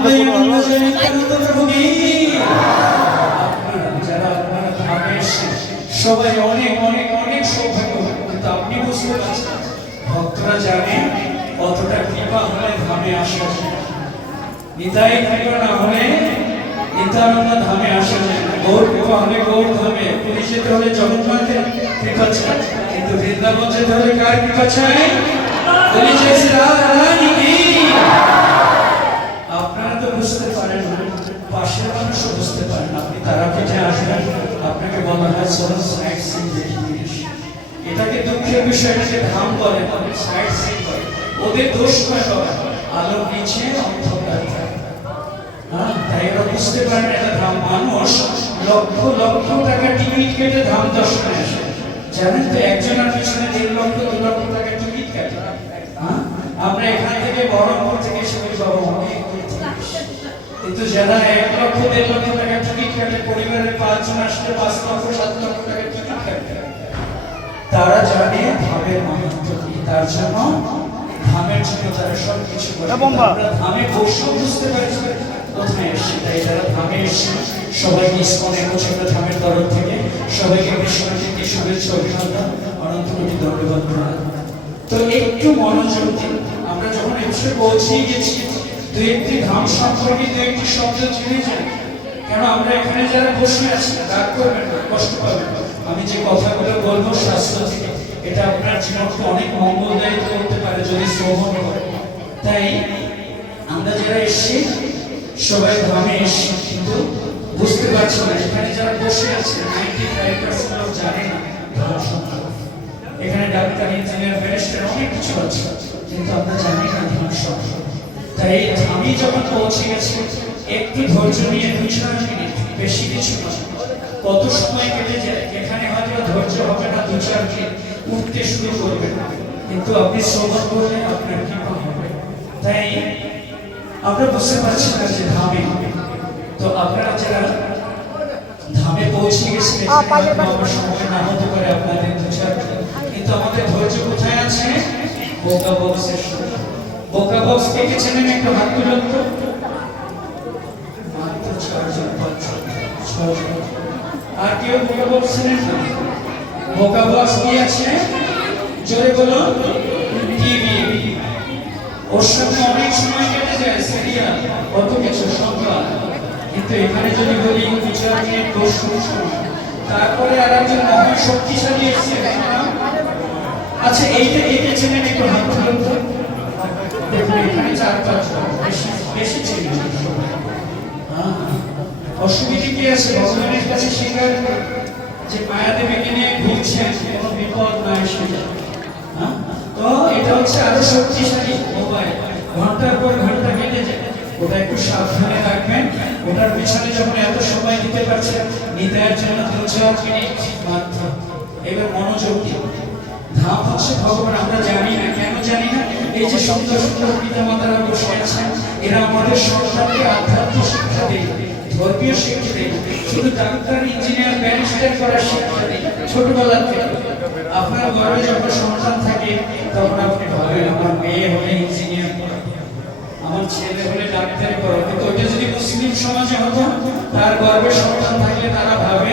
আমাদের কোনো যারা আপনারা ধামে এসে সবাই অনেক অনেক অনেক সৌভাগ্য, কিন্তু আপনি বুঝতে পারছেন ভক্তরা জানে কতটা কৃপা হলে ধামে আসা যায়। নিতাই কৃপা না হলে নিত্যানন্দ ধামে আসা যায় না। গৌর কৃপা হলে গৌর ধামে, পুরী যেতে হলে জগন্নাথের কৃপা চাই, কিন্তু বৃন্দাবন যেতে হলে কার কৃপা চাই? বলি যে রাধারানী কি। আপনারা তো বুঝতে পারেন না, পাশের মানুষও বুঝতে পারেন। আপনি তারাপীঠে আসবেন, আপনাকে বলা হয় চলুন সাইট সিন দেখিয়ে এসে। এটাকে দুঃখের বিষয়, এটাকে ধাম বলে, সাইট সিন করে। ওদের দোষ নয় বাবা, আলোর নিচে অন্ধকার থাকে। তাই এরা বুঝতে পারেন এটা ধাম। মানুষ লক্ষ লক্ষ টাকা টিকিট কেটে ধাম দর্শনে আসে, জানেন তো? একজনের পিছনে 1.5 লক্ষ 2 লক্ষ টাকা টিকিট কাটে। আমরা এখান থেকে বহরমপুর থেকে সবাই পাবো অনেক, কিন্তু যারা 1 লক্ষ 1.5 লক্ষ টাকা টিকিট কাটে, পরিবারের 5 জন আসলে 5 লক্ষ 7 লক্ষ টাকা টিকিট কাটে, তারা জানে ধামের মাহাত্ম্য কি। তার জন্য ধামের জন্য তারা সব কিছু করে। আমরা ধামে বসে বুঝতে পারি কোথায় এসে। তাই যারা ধামে এসে সবাইকে ইসকনে প্রচন্ড ধামের তরফ থেকে সবাইকে বিশ্বনীতি শুভেচ্ছা, অভিনন্দন, অনন্ত কোটি ধন্যবাদ। তো একটু মনোযোগ দিন। আমরা যখন এসে পৌঁছে গেছি, 2-1টি ধাম সম্পর্কে 2-1টি শব্দ জেনে যান। কেন আমরা এখানে যারা বসে আছি, রাগ করবেন না, কষ্ট পাবেন। আমি যে কথাগুলো বলবো শাস্ত্র থেকে, এটা আপনার জীবনকে অনেক মঙ্গলদায়ী করতে পারে যদি শ্রবণ করে। তাই আমরা যারা এসছি সবাই ধামে এসছি, কিন্তু বুঝতে পারছি না। এখানে যারা বসে আছে 95% লোক জানে না ধাম সম্পর্কে। এখানে ডাক্তার, ইঞ্জিনিয়ার, ব্যারিস্টার অনেক কিছু আছে, কিন্তু আমরা জানি না ধাম সম্পর্কে। তাই আমি যখন পৌঁছে গেছি, একটু ধৈর্য নিয়ে 2-4 মিনিট, বেশি কিছু না, কত সময় কেটে যায়। এখানে হয়তো ধৈর্য হবে না, 2-4 মিনিট উঠতে শুরু করবে, কিন্তু আপনি শ্রবণ করলে আপনার কৃপা হবে। তাই আমরা বুঝতে পারছি না যে ধামে, তো আপনারা যারা ধামে পৌঁছে গেছিলেন আমার সময় না হতে পারে আপনাদের 2-4 মিনিট, কিন্তু আমাদের ধৈর্য কোথায় আছে? বোকা বক্সের সাথে। বোকা বক্স কে কে চেনেন? একটু হাত তুলুন তো। মাত্র 4 জন 5 জন 6 জন। আর কেউ বোকা বক্স চেনেন না? বোকা বক্স কি আছে? জোরে বলুন। টিভি। ওর সামনে অনেক সময় কেটে যায়, সিরিয়াল, কত কিছু সংবাদ। কিন্তু এখানে যদি বলি 2-4 মিনিট বসুন, তারপরে আর একজন মহা শক্তিশালী এসছে। আচ্ছা, এইটা একে চেনেন? একটু হাত তুলুন তো। দেখুন এখানে 4-5 জন, বেশি ছিল। অসুবিধা কি আছে? ভগবানের কাছে স্বীকার যে মায়াদেবীকে নিয়ে ঘুরছেন, কোনো বিপদ না এসে যায়। তো এটা হচ্ছে আরো শক্তিশালী মোবাইল, ঘন্টার পর ঘন্টা কেটে যায়। ওটা একটু সাবধানে রাখবেন। ওটার পিছনে যখন এত সময় দিতে পারছেন, নিতাইয়ের জন্য 2-4 মিনিট মাত্র। এবার মনোযোগ দিন। ধাম হচ্ছে ভগবান। আমরা জানি না, কেন জানি না? এই যে সুন্দর সুন্দর পিতামাতারা বসে আছেন, এরা আমাদের সন্তানকে আধ্যাত্মিক শিক্ষা দেয়, ধর্মীয় শিক্ষা দেয়। শুধু ডাক্তার, ইঞ্জিনিয়ার, ব্যারিস্টার করার শিক্ষা দেয় ছোটবেলা থেকে। আপনার গর্ভে যখন সন্তান থাকে, তখন আপনি ভাবেন আমার মেয়ে হলে ইঞ্জিনিয়ার করাবো, আমার ছেলে হলে ডাক্তার করাবো। কিন্তু ওইটা যদি মুসলিম সমাজে হতো, তার গর্ভে সন্তান থাকলে তারা ভাবে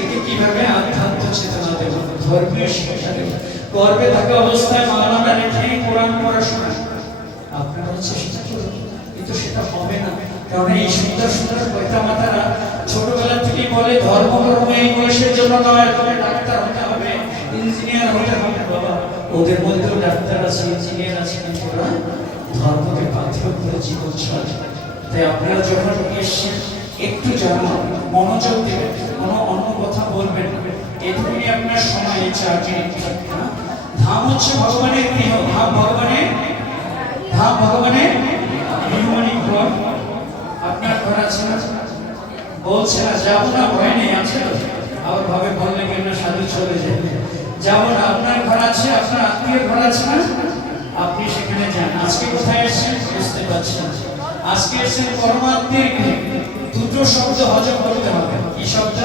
একে কিভাবে আধ্যাত্মিক চেতনা দেব, ধর্মীয় শিক্ষা দেব। গর্ভে থাকা অবস্থায় মাওলানা রেখে কোরআন পড়াশোনা আপনারা চেষ্টা করুন, কিন্তু সেটা হবে না। কারণ এই সুন্দর সুন্দর পিতামাতারা ছোটবেলা থেকে বলে ধর্ম কর্ম এই বয়সের জন্য নয়, তবে ডাক্তার হতে হবে, ইঞ্জিনিয়ার হতে হবে। বাবা, ওদের মধ্যেও ডাক্তার আছে, ইঞ্জিনিয়ার আছে, কিন্তু ওরা ধর্মকে পাথর করে জীবন চলে। তাই আপনারা যখন এসছেন একটু জানুন, মনোযোগ দেবেন, কোনো অন্য কথা বলবেন না। এটুকুনি আপনার সময়, 4 মিনিট। ধাম হচ্ছে ভগবানের গৃহ। ধাম ভগবানের গৃহমানি ঘর। আপনার ঘর আছে না? বলছে না যাবো না, ভয় নেই, আছে। আবার ভাবে বললে কেন সাধু চলে যাবে, যাবো না। আপনার ঘর আছে, আপনার আত্মীয় ঘর আছে না? আপনি সেখানে যান। আজকে কোথায় এসেছেন বুঝতে পারছেন? আজকে এসেছেন পরমাত্মার গৃহে। 2টো শব্দ হজম করতে হবে। কি শব্দ?